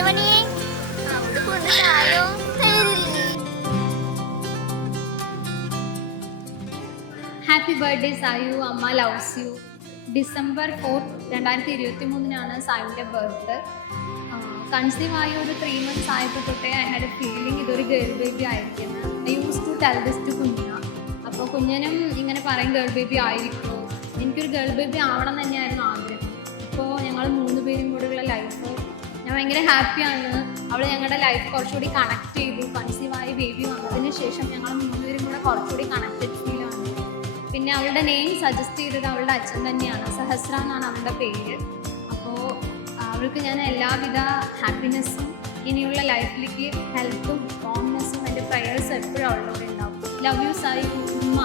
കുഞ്ഞുമണിയെ അവിടെ കൊണ്ട് താഴോ happy birthday Sayu. അമ്മ ലവ്സ് യു. December 4, 2023 സായുവിൻ്റെ ബർത്ത്. കൺസീവ് ആയ ഒരു 3 months ആയപ്പോൾ തൊട്ടേ ഐ ഹാഡ് എ ഫീലിംഗ് ഇതൊരു ഗേൾ ബേബി ആയിരിക്കും. I use to tell this to കുഞ്ഞ. അപ്പോൾ കുഞ്ഞനും ഇങ്ങനെ പറയും ഗേൾ ബേബി ആയിരിക്കുമോ. എനിക്കൊരു ഗേൾ ബേബി ആവണം തന്നെയായിരുന്നു ആഗ്രഹം. ഇപ്പോൾ ഞങ്ങൾ 3 പേരും കൂടെയുള്ള ലൈഫ് ഞാൻ ഭയങ്കര ഹാപ്പിയാണ്. അവൾ ഞങ്ങളുടെ ലൈഫ് കുറച്ചുകൂടി കണക്ട് ചെയ്തു. കൺസീവ് ആയി ബേബി വന്നതിന് ശേഷം ഞങ്ങൾ 3 പേരും കൂടെ കുറച്ചുകൂടി കണക്റ്റഡ് ഫീലാണ്. പിന്നെ അവളുടെ നെയിം സജസ്റ്റ് ചെയ്തത് അവളുടെ അച്ഛൻ തന്നെയാണ്. സഹസ്ര എന്നാണ് അവളുടെ പേര്. അപ്പോൾ അവൾക്ക് ഞാൻ എല്ലാവിധ ഹാപ്പിനെസ്സും ഇനിയുള്ള ലൈഫിലേക്ക് ഹെൽത്തും സ്ട്രോങ്നെസ്സും എൻ്റെ പ്രയേഴ്സ് എപ്പോഴും അവളുടെ കൂടെ ഉണ്ടാവും. ലവ് യു സായി ഉമ്മ.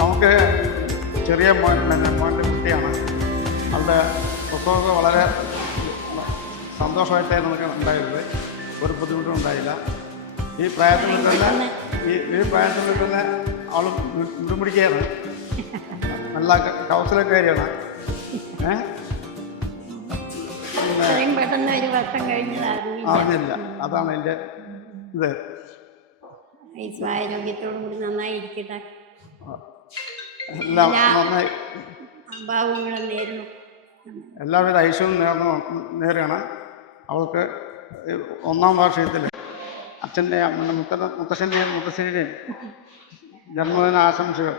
നമുക്ക് ചെറിയ മോൻ്റെ കുട്ടിയാണ്. അവളുടെ പ്രസവമൊക്കെ വളരെ സന്തോഷമായിട്ടാണ് നമുക്ക് ഉണ്ടായിരുന്നത്. ഒരു ബുദ്ധിമുട്ടും ഉണ്ടായില്ല. ഈ പ്രായത്തിൽ തന്നെ അവൾ മുടിമുടിക്കുകയാണ്. നല്ല കൗശലക്കാരിയാണ്. അറിഞ്ഞില്ല. അതാണ് എൻ്റെ ഇത്. ആരോഗ്യത്തോടും കൂടി നന്നായിരിക്കട്ടെ. എല്ലാം നന്നായി എല്ലാവിധ ഐശ്വര്യം നേരെയാണ്. അവൾക്ക് 1ാം വാർഷികത്തിൽ അച്ഛൻ്റെ മുത്തശ്ശൻ്റെയും ജന്മദിന ആശംസകൾ.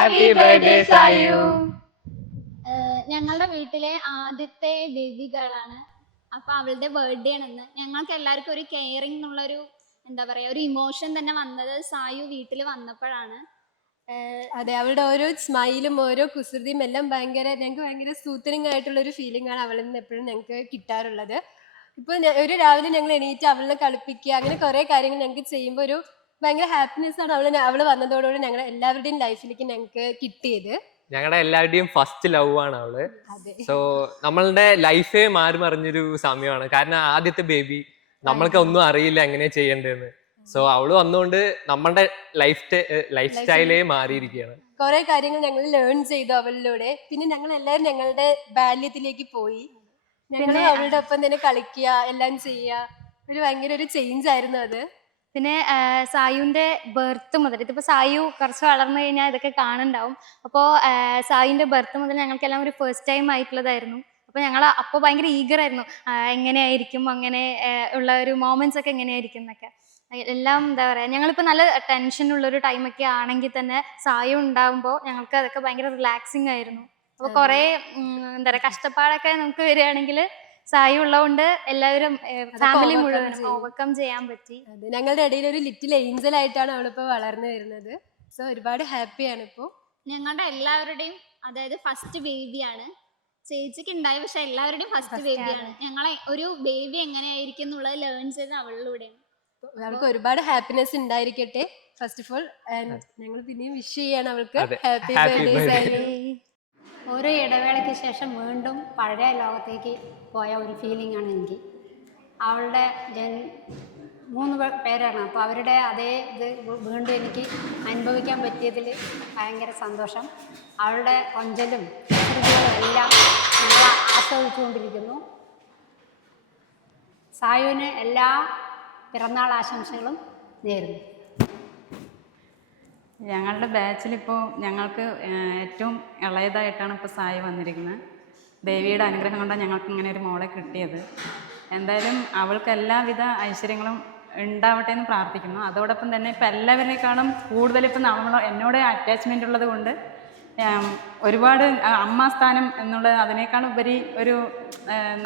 Happy birthday Sayu. ഞങ്ങളുടെ വീട്ടിലെ ആദ്യത്തെ ബേബി ഗേളാണ്. അപ്പൊ അവളുടെ ബർത്ത്ഡേ ആണെന്ന്. ഞങ്ങൾക്ക് എല്ലാവർക്കും ഒരു കെയറിംഗ് എന്നുള്ളൊരു എന്താ പറയാ ഒരു ഇമോഷൻ തന്നെ വന്നത് സായു വീട്ടിൽ വന്നപ്പോഴാണ്. അതെ, അവളുടെ ഓരോ സ്മൈലും ഓരോ കുസൃതിയും എല്ലാം ഞങ്ങൾക്ക് ഭയങ്കര സൂത്തനിങ് ആയിട്ടുള്ള ഒരു ഫീലിംഗ് ആണ് അവളിൽ നിന്ന് എപ്പോഴും ഞങ്ങൾക്ക് കിട്ടാറുള്ളത്. ഇപ്പൊ ഒരു രാവിലെ ഞങ്ങൾ എണീറ്റ് അവളെ കളിപ്പിക്കുക, അങ്ങനെ കുറെ കാര്യങ്ങൾ ഞങ്ങൾക്ക് ചെയ്യുമ്പോൾ ഒരു ഭയങ്കര ഹാപ്പിനെസ് ആണ് അവള് വന്നതോടുകൂടി ഞങ്ങളുടെ എല്ലാവരുടെയും ലൈഫിലേക്ക് ഞങ്ങൾക്ക് കിട്ടിയത്. ഞങ്ങളുടെ എല്ലാവരുടെയും ഫസ്റ്റ് ലവ് ആണ് അവള്. സോ നമ്മളുടെ ലൈഫേ മാറി മറിഞ്ഞൊരു സമയമാണ്. കാരണം ആദ്യത്തെ ബേബി, നമ്മൾക്ക് ഒന്നും അറിയില്ല എങ്ങനെ ചെയ്യേണ്ടതെന്ന്. സോ അവള് വന്നുകൊണ്ട് നമ്മളുടെ ലൈഫ് സ്റ്റൈലേ മാറിയിരിക്കുകയാണ്. കുറെ കാര്യങ്ങൾ ഞങ്ങൾ ലേൺ ചെയ്തു അവളിലൂടെ. പിന്നെ ഞങ്ങൾ എല്ലാവരും ഞങ്ങളുടെ ബാല്യത്തിലേക്ക് പോയി. ഞങ്ങൾ അവളുടെ ഒപ്പം തന്നെ കളിക്കുക, എല്ലാം ചെയ്യുക. ഭയങ്കര ഒരു ചേഞ്ച് ആയിരുന്നു അത്. പിന്നെ സായുവിന്റെ ബർത്ത് മുതൽ, ഇതിപ്പോ സായു കുറച്ച് വളർന്നു കഴിഞ്ഞാൽ ഇതൊക്കെ കാണുന്നുണ്ടാവും. അപ്പോൾ സായുവിന്റെ ബർത്ത് മുതൽ ഞങ്ങൾക്കെല്ലാം ഒരു ഫസ്റ്റ് ടൈം ആയിട്ടുള്ളതായിരുന്നു. അപ്പോൾ ഞങ്ങൾ അപ്പോൾ ഭയങ്കര ഈഗർ ആയിരുന്നു, എങ്ങനെയായിരിക്കും അങ്ങനെ ഉള്ള ഒരു മൊമെന്റ്സ് ഒക്കെ എങ്ങനെയായിരിക്കും എന്നൊക്കെ. എല്ലാം എന്താ പറയാ, ഞങ്ങളിപ്പോൾ നല്ല ടെൻഷനുള്ളൊരു ടൈമൊക്കെ ആണെങ്കിൽ തന്നെ സായു ഉണ്ടാകുമ്പോൾ ഞങ്ങൾക്ക് അതൊക്കെ ഭയങ്കര റിലാക്സിങ് ആയിരുന്നു. അപ്പോൾ കുറേ എന്താ പറയാ കഷ്ടപ്പാടൊക്കെ നമുക്ക് വരികയാണെങ്കിൽ സായി ഉള്ളതുകൊണ്ട് എല്ലാവരും ഫാമിലി മുഴുവൻ ഓവർകം ചെയ്യാൻ പറ്റി. ഞങ്ങളുടെ ഇടയിൽ ഒരു ലിറ്റിൽ ഏഞ്ചൽ ആയിട്ടാണ് അവളിപ്പോ വളർന്നു വരുന്നത്. സോ ഒരുപാട് ഹാപ്പിയാണ് ഇപ്പോൾ. ഞങ്ങളുടെ എല്ലാവരുടെയും അതായത് ഫസ്റ്റ് ബേബിയാണ്. ചേച്ചിക്ക് ഉണ്ടായി, പക്ഷെ എല്ലാവരുടെയും ഫസ്റ്റ് ബേബിയാണ്. ഞങ്ങളെ ഒരു ബേബി എങ്ങനെയായിരിക്കും എന്നുള്ളത് ലേൺ ചെയ്ത് അവളിലൂടെയാണ്. അവൾക്ക് ഒരുപാട് ഹാപ്പിനെസ് ഉണ്ടായിരിക്കട്ടെ. ഫസ്റ്റ് ഓഫ് ഓൾ ഞങ്ങൾ പിന്നെയും വിഷ് ചെയ്യാണ് അവൾക്ക് ഹാപ്പി ബർത്ത്ഡേ. ഓരോ ഇടവേളയ്ക്ക് ശേഷം വീണ്ടും പഴയ ലോകത്തേക്ക് പോയ ഒരു ഫീലിംഗ് ആണ് എനിക്ക്. അവളുടെ 3 പേരാണ്, അപ്പോൾ അവരുടെ അതേ ഇത് വീണ്ടും എനിക്ക് അനുഭവിക്കാൻ പറ്റിയതിൽ ഭയങ്കര സന്തോഷം. അവളുടെ കൊഞ്ചലും കുസൃതികളും എല്ലാം ഞങ്ങൾ ആസ്വദിച്ചുകൊണ്ടിരിക്കുന്നു. സായുവിന് എല്ലാ പിറന്നാൾ ആശംസകളും നേരുന്നു. ഞങ്ങളുടെ ബാച്ചിലിപ്പോൾ ഞങ്ങൾക്ക് ഏറ്റവും ഇളയതായിട്ടാണ് ഇപ്പോൾ സായി വന്നിരിക്കുന്നത്. ദേവിയുടെ അനുഗ്രഹം കൊണ്ടാണ് ഞങ്ങൾക്ക് ഇങ്ങനെ ഒരു മോളെ കിട്ടിയത്. എന്തായാലും അവൾക്ക് എല്ലാവിധ ഐശ്വര്യങ്ങളും ഉണ്ടാവട്ടെ എന്ന് പ്രാർത്ഥിക്കുന്നു. അതോടൊപ്പം തന്നെ ഇപ്പം എല്ലാവരിനേക്കാളും കൂടുതൽ ഇപ്പം എന്നോട് അറ്റാച്ച്മെൻ്റ് ഉള്ളത് കൊണ്ട് ഒരുപാട് അമ്മാസ്ഥാനം എന്നുള്ള അതിനേക്കാൾ ഉപരി ഒരു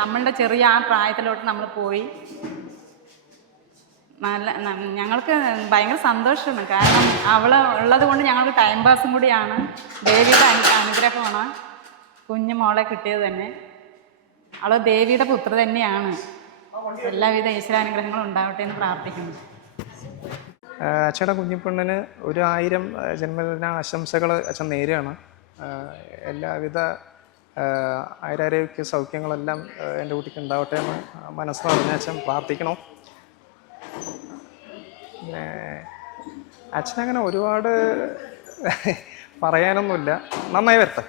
നമ്മളുടെ ചെറിയ ആ പ്രായത്തിലോട്ട് നമ്മൾ പോയി. ഞങ്ങൾക്ക് ഭയങ്കര സന്തോഷമാണ്. കാരണം അവൾ ഉള്ളത് കൊണ്ട് ഞങ്ങൾക്ക് ടൈം പാസും കൂടിയാണ്. ദേവിയുടെ അനുഗ്രഹമാണ് കുഞ്ഞു മോളെ കിട്ടിയത് തന്നെ. അവൾ ദേവിയുടെ പുത്ര തന്നെയാണ്. എല്ലാവിധ ഈശ്വരാനുഗ്രഹങ്ങളും ഉണ്ടാവട്ടെ എന്ന് പ്രാർത്ഥിക്കുന്നു. അച്ഛയുടെ കുഞ്ഞിപ്പെണ്ണിന് 1000 ജന്മദിന ആശംസകൾ അച്ഛൻ നേരെയാണ്. എല്ലാവിധ ആരോഗ്യ സൗഖ്യങ്ങളെല്ലാം എൻ്റെ കുട്ടിക്ക് ഉണ്ടാവട്ടെ എന്ന് മനസ്സ് പറഞ്ഞ് അച്ഛൻ പ്രാർത്ഥിക്കണം. പിന്നെ അച്ഛനങ്ങനെ ഒരുപാട് പറയാനൊന്നുമില്ല. നന്നായി വരട്ടെ.